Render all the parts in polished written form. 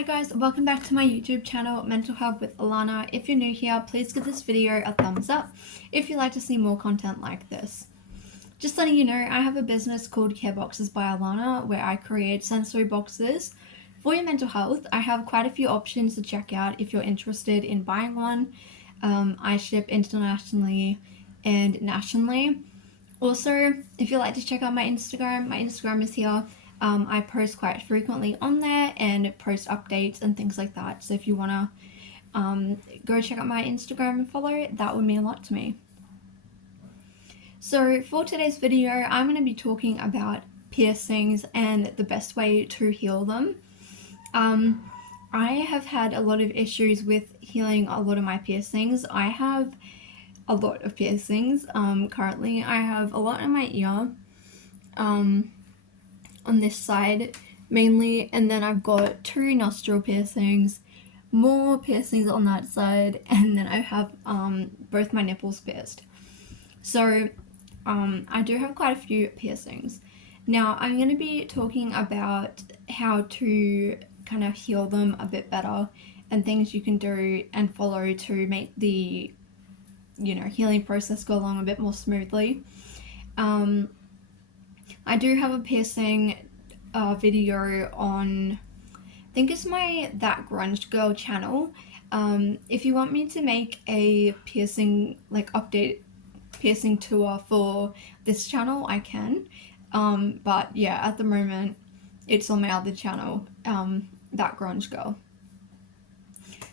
Hi guys, welcome back to my YouTube channel, Mental Health with Alana. If you're new here, please give this video a thumbs up if you'd like to see more content like this. Just letting you know, I have a business called Care Boxes by Alana where I create sensory boxes for your mental health. I have quite a few options to check out if you're interested in buying one. I ship internationally and nationally. Also, if you'd like to check out my Instagram is here. I post quite frequently on there and post updates and things like that. So if you want to go check out my Instagram and follow, that would mean a lot to me. So for today's video, I'm going to be talking about piercings and the best way to heal them. I have had a lot of issues with healing a lot of my piercings. I have a lot of piercings. Currently, I have a lot in my ear. On this side mainly, and then I've got 2 nostril piercings, more piercings on that side, and then I have both my nipples pierced. So I do have quite a few piercings. Now I'm going to be talking about how to kind of heal them a bit better and things you can do and follow to make the healing process go along a bit more smoothly. I do have a piercing video on, I think it's my That Grunge Girl channel. If you want me to make a piercing, update piercing tour for this channel, I can. But yeah, at the moment, it's on my other channel, That Grunge Girl.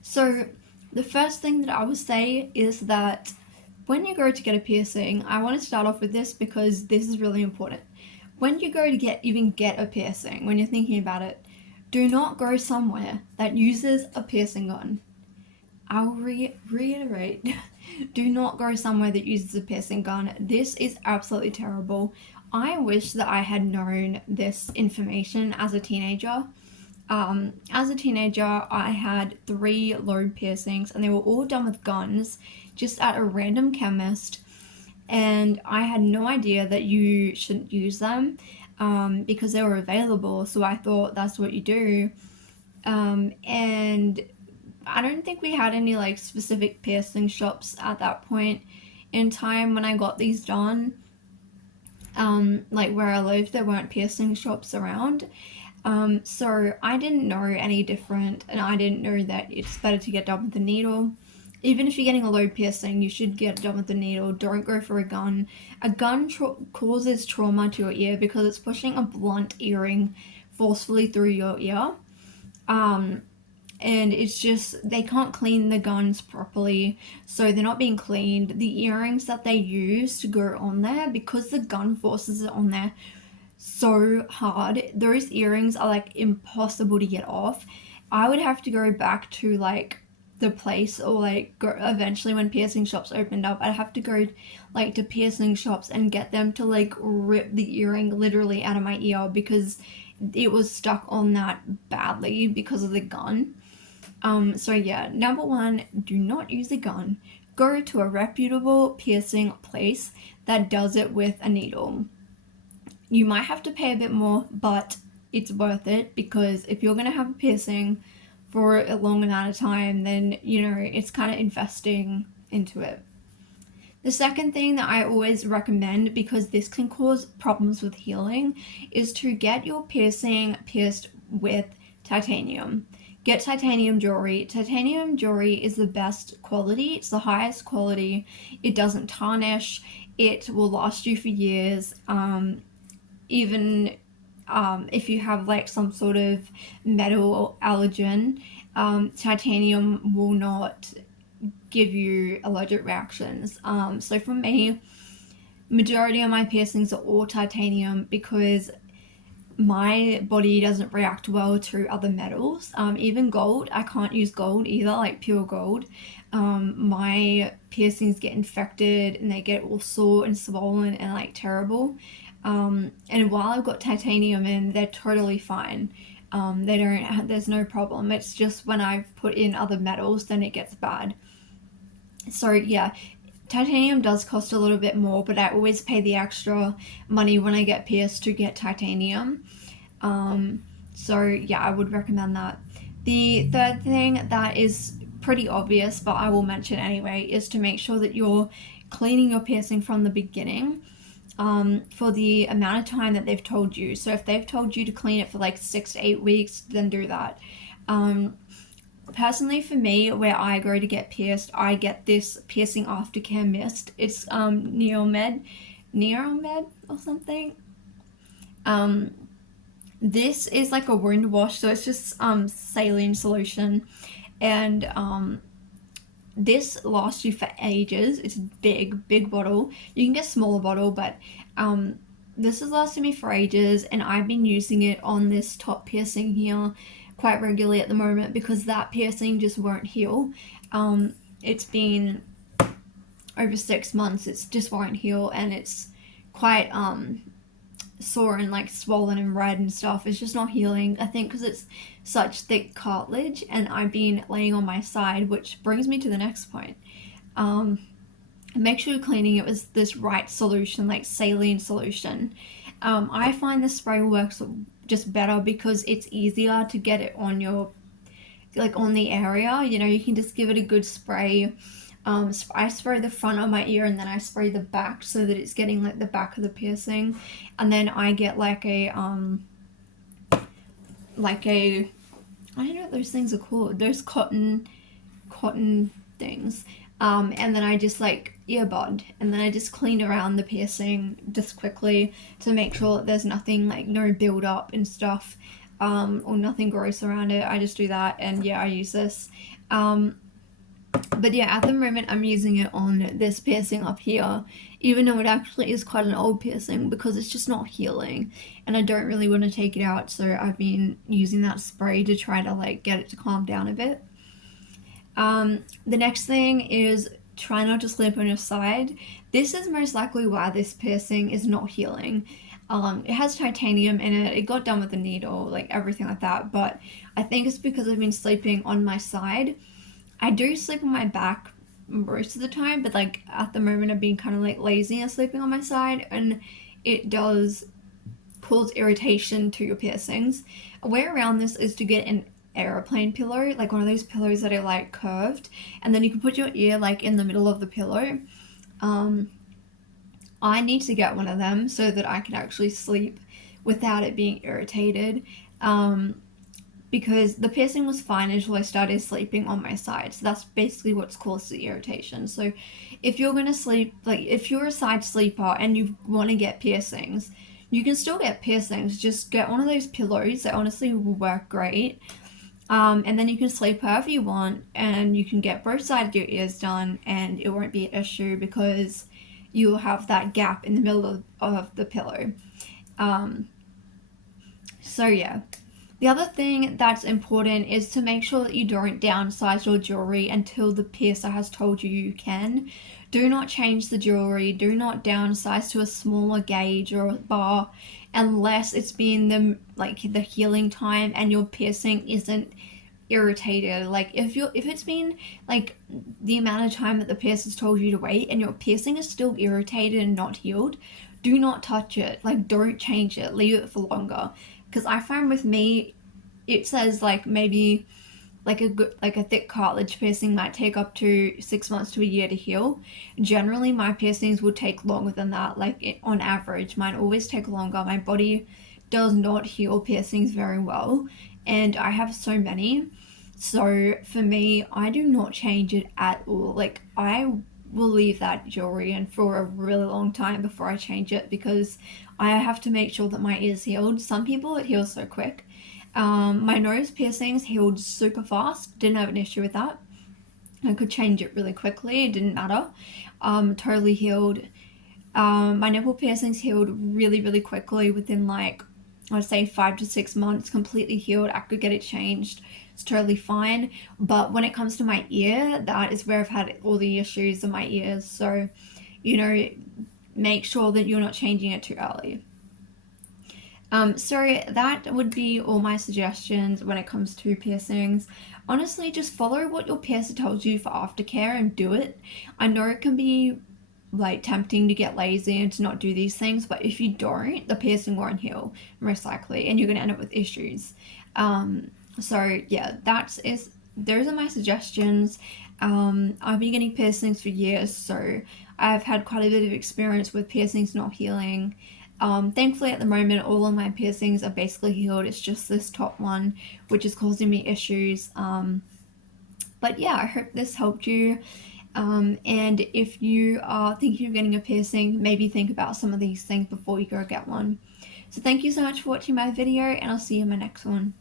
So the first thing that I would say is that when you go to get a piercing, I want to start off with this because this is really important. When you go to get a piercing, when you're thinking about it, do not go somewhere that uses a piercing gun. I'll reiterate, do not go somewhere that uses a piercing gun. This is absolutely terrible. I wish that I had known this information as a teenager. As a teenager, I had 3 lobe piercings and they were all done with guns, just at a random chemist. And I had no idea that you shouldn't use them because they were available, so I thought that's what you do. And I don't think we had any specific piercing shops at that point in time when I got these done. Where I lived, there weren't piercing shops around. So I didn't know any different, and I didn't know that it's better to get done with a needle. Even if you're getting a lobe piercing, you should get it done with a needle. Don't go for a gun. A gun causes trauma to your ear because it's pushing a blunt earring forcefully through your ear. And it's just, they can't clean the guns properly, so they're not being cleaned. The earrings that they use to go on there, because the gun forces it on there so hard, those earrings are impossible to get off. I would have to go back to the place, or go eventually when piercing shops opened up, I'd have to go to piercing shops and get them to rip the earring literally out of my ear because it was stuck on that badly because of the gun. So yeah, number 1, do not use a gun. Go to a reputable piercing place that does it with a needle. You might have to pay a bit more, but it's worth it, because if you're gonna have a piercing for a long amount of time, then it's kind of investing into it. The second thing that I always recommend, because this can cause problems with healing, is to get your piercing pierced with titanium. Get titanium jewelry. Titanium jewelry is the best quality. It's the highest quality. It doesn't tarnish. It will last you for years. Even if you have some sort of metal allergen, titanium will not give you allergic reactions. So for me, majority of my piercings are all titanium because my body doesn't react well to other metals. Even gold, I can't use gold either, pure gold. My piercings get infected and they get all sore and swollen and terrible. And while I've got titanium in, they're totally fine. There's no problem. It's just when I've put in other metals, then it gets bad. So yeah, titanium does cost a little bit more, but I always pay the extra money when I get pierced to get titanium. So yeah, I would recommend that. The third thing that is pretty obvious, but I will mention anyway, is to make sure that you're cleaning your piercing from the beginning, for the amount of time that they've told you. So if they've told you to clean it for like 6 to 8 weeks, then do that. Personally, for me, where I go to get pierced, I get this piercing aftercare mist. It's Neomed or something. This is like a wound wash, so it's just saline solution, and this lasts you for ages. It's a big bottle. You can get a smaller bottle, but this has lasted me for ages, and I've been using it on this top piercing here quite regularly at the moment because that piercing just won't heal. It's been over 6 months. It just won't heal, and it's quite sore and like swollen and red and stuff. It's just not healing, I think, because it's such thick cartilage, and I've been laying on my side, which brings me to the next point. Make sure you're cleaning it with this right solution, like saline solution. I find the spray works just better because it's easier to get it on your, like, on the area. You know, you can just give it a good spray. I spray the front of my ear, and then I spray the back so that it's getting like the back of the piercing, and then I get like a I don't know what those things are called, those cotton things, and then I just like earbud, and then I just clean around the piercing just quickly to make sure that there's nothing, like no build up and stuff, or nothing gross around it. I just do that, and yeah, I use this. But yeah, at the moment I'm using it on this piercing up here, even though it actually is quite an old piercing because it's just not healing, and I don't really want to take it out, so I've been using that spray to try to like get it to calm down a bit. The next thing is try not to sleep on your side. This is most likely why this piercing is not healing. It has titanium in it. It got done with a needle, like everything like that, but I think it's because I've been sleeping on my side. I do sleep on my back most of the time, but like at the moment I've been kind of like lazy and sleeping on my side, and it does cause irritation to your piercings. A way around this is to get an airplane pillow, like one of those pillows that are like curved, and then you can put your ear like in the middle of the pillow. I need to get one of them so that I can actually sleep without it being irritated. Because the piercing was fine until I started sleeping on my side. So that's basically what's caused the irritation. So if you're gonna sleep, like if you're a side sleeper and you want to get piercings, you can still get piercings. Just get one of those pillows. They honestly will work great. And then you can sleep however you want, and you can get both sides of your ears done, and it won't be an issue because you'll have that gap in the middle of the pillow. So yeah. The other thing that's important is to make sure that you don't downsize your jewelry until the piercer has told you you can. Do not change the jewelry. Do not downsize to a smaller gauge or a bar unless it's been the healing time and your piercing isn't irritated. Like if it's been like the amount of time that the piercer's told you to wait and your piercing is still irritated and not healed, do not touch it. Like don't change it. Leave it for longer. Because I find with me, it says like maybe like a thick cartilage piercing might take up to 6 months to a year to heal. Generally, my piercings will take longer than that. Like on average, mine always take longer. My body does not heal piercings very well, and I have so many. So for me, I do not change it at all. Like I will leave that jewelry in for a really long time before I change it because I have to make sure that my ear's healed. Some people it heals so quick. My nose piercings healed super fast. Didn't have an issue with that. I could change it really quickly. It didn't matter. Totally healed. My nipple piercings healed really quickly within like I'd say 5 to 6 months. Completely healed. I could get it changed. It's totally fine. But when it comes to my ear, that is where I've had all the issues in my ears. So, you know, make sure that you're not changing it too early. So that would be all my suggestions when it comes to piercings. Honestly, just follow what your piercer tells you for aftercare and do it. I know it can be like tempting to get lazy and to not do these things, but if you don't, the piercing won't heal most likely, and you're gonna end up with issues. So yeah, those are my suggestions. I've been getting piercings for years, so I've had quite a bit of experience with piercings not healing. Thankfully, at the moment, all of my piercings are basically healed. It's just this top one, which is causing me issues. But yeah, I hope this helped you. And if you are thinking of getting a piercing, maybe think about some of these things before you go get one. So thank you so much for watching my video, and I'll see you in my next one.